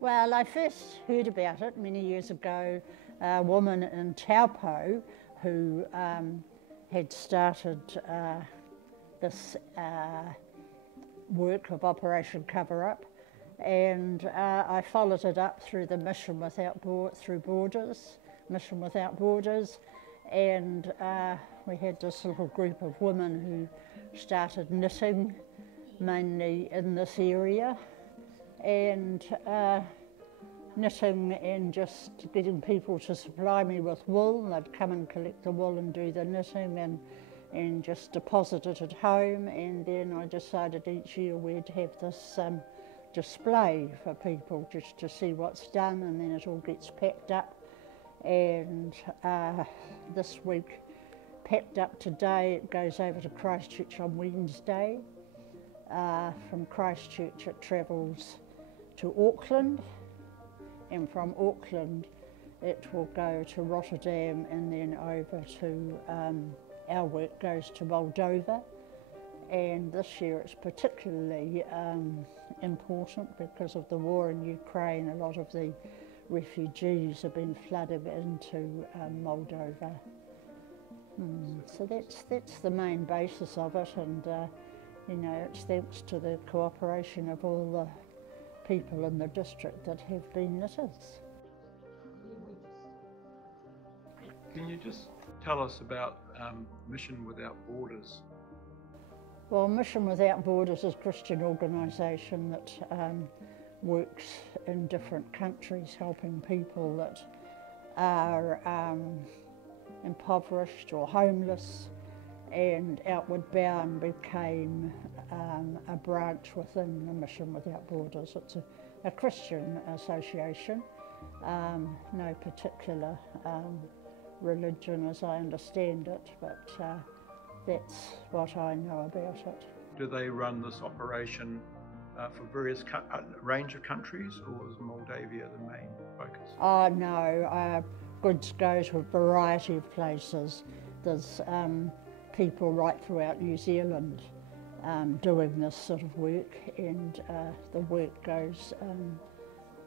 Well, I first heard about it many years ago. A woman in Taupo who had started this work of Operation Cover Up, and I followed it up through the Mission Without Borders, and we had this little group of women who started knitting, mainly in this area, and knitting and just getting people to supply me with wool. They'd come and collect the wool and do the knitting and just deposit it at home, and then I decided each year we'd have this display for people just to see what's done, and then it all gets packed up. And this week, packed up today, it goes over to Christchurch on Wednesday. From Christchurch it travels to Auckland, and from Auckland it will go to Rotterdam, and then over to our work goes to Moldova. And this year it's particularly important because of the war in Ukraine. A lot of the refugees have been flooded into Moldova. So that's the main basis of it, and you know, it's thanks to the cooperation of all the people in the district that have been knitters. Can you just tell us about Mission Without Borders? Well, Mission Without Borders is a Christian organisation that works in different countries helping people that are impoverished or homeless, and Outward Bound became a branch within the Mission Without Borders. It's a Christian association, no particular religion as I understand it, but that's what I know about it. Do they run this operation for various range of countries, or is Moldavia the main focus? No, goods go to a variety of places. There's people right throughout New Zealand doing this sort of work, and the work goes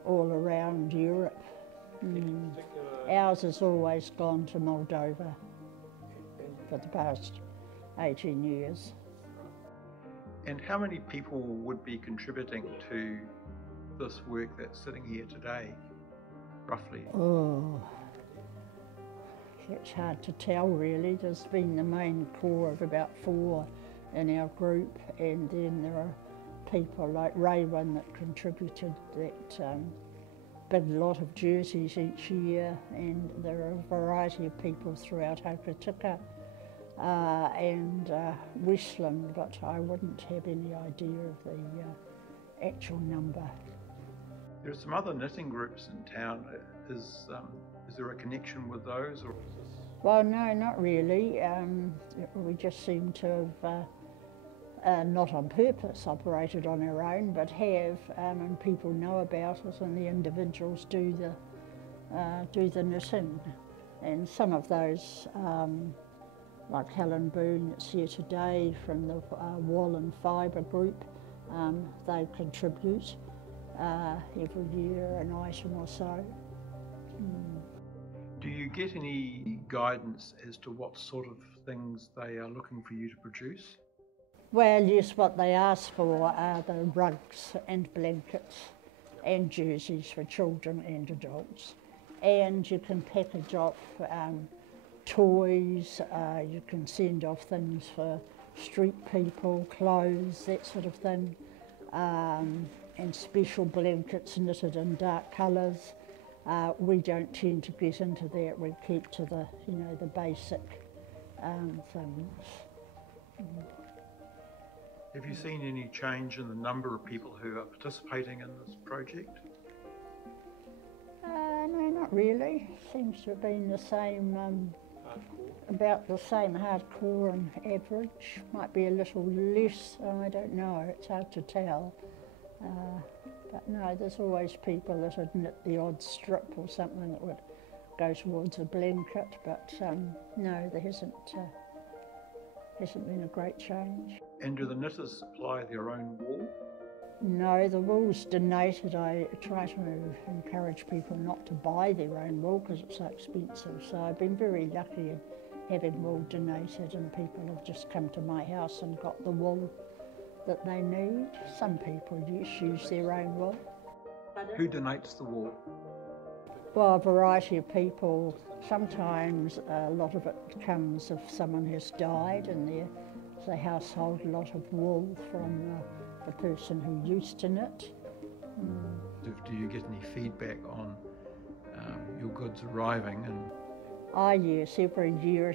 all around Europe. Ours has always gone to Moldova for the past 18 years. And how many people would be contributing to this work that's sitting here today, roughly? Oh, it's hard to tell really. There's been the main core of about 4 in our group, and then there are people like Raywin that contributed that big lot of jerseys each year, and there are a variety of people throughout Hokitika and Westland, but I wouldn't have any idea of the actual number. There are some other knitting groups in town. Is there a connection with those? Or is this... Well, no, not really. We just seem to have, not on purpose, operated on our own, but have, and people know about it, and the individuals do the knitting. And some of those, like Helen Boone that's here today from the Wool and Fibre group, they contribute every year an item or so. Do you get any guidance as to what sort of things they are looking for you to produce? Well, yes, what they ask for are the rugs and blankets and jerseys for children and adults. And you can package off toys, you can send off things for street people, clothes, that sort of thing, and special blankets knitted in dark colours. We don't tend to get into that. We keep to the, you know, the basic things. Have you seen any change in the number of people who are participating in this project? No, not really. Seems to have been the same, about the same hardcore and average. Might be a little less, I don't know, it's hard to tell. But no, there's always people that would knit the odd strip or something that would go towards a blanket, but no, there hasn't been a great change. And do the knitters supply their own wool? No, the wool's donated. I try to encourage people not to buy their own wool because it's so expensive. So I've been very lucky in having wool donated, and people have just come to my house and got the wool that they need. Some people use their own wool. Who donates the wool? Well, a variety of people. Sometimes a lot of it comes if someone has died and there's a household lot of wool from the person who used to knit. Do you get any feedback on your goods arriving? Yes, every year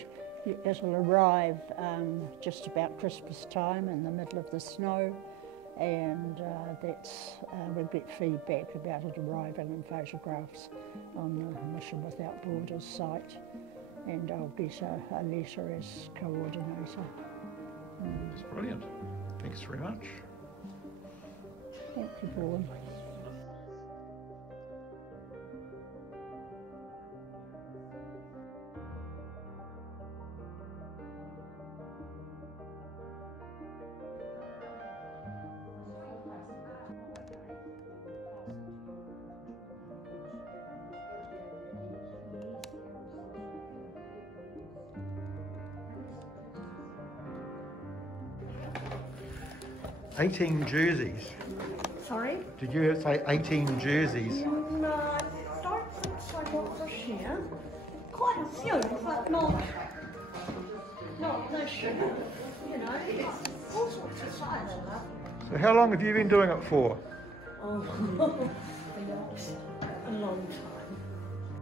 it'll arrive just about Christmas time in the middle of the snow, and we get feedback about it arriving in photographs on the Mission Without Borders site, and I'll get a letter as coordinator. That's brilliant. Thanks very much. Thank you, Vaughan. "18 jerseys. Sorry? Did you say 18 jerseys? No, I don't think so, not this year. Quite a few, but not this year. You know, all sorts of sizes. So how long have you been doing it for? Oh, a long time.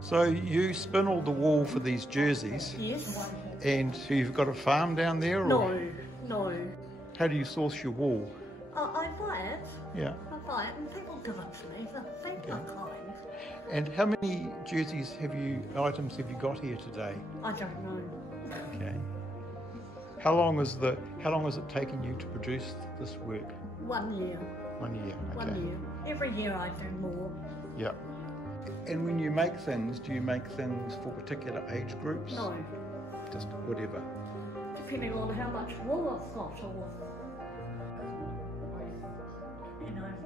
So you spin all the wool for these jerseys? Yes. And so you've got a farm down there? Or No. how do you source your wool? I buy it. Yeah. I buy it and people give it to me. So people are kind. And how many items have you got here today? I don't know. Okay. How long is it taking you to produce this work? 1 year. 1 year. Okay. 1 year. Every year I do more. Yeah. And when you make things, do you make things for particular age groups? No. Just whatever. Depending on how much wool I've got or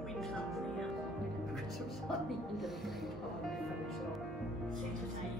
winter there. Christmas on the end of the day. Saturday.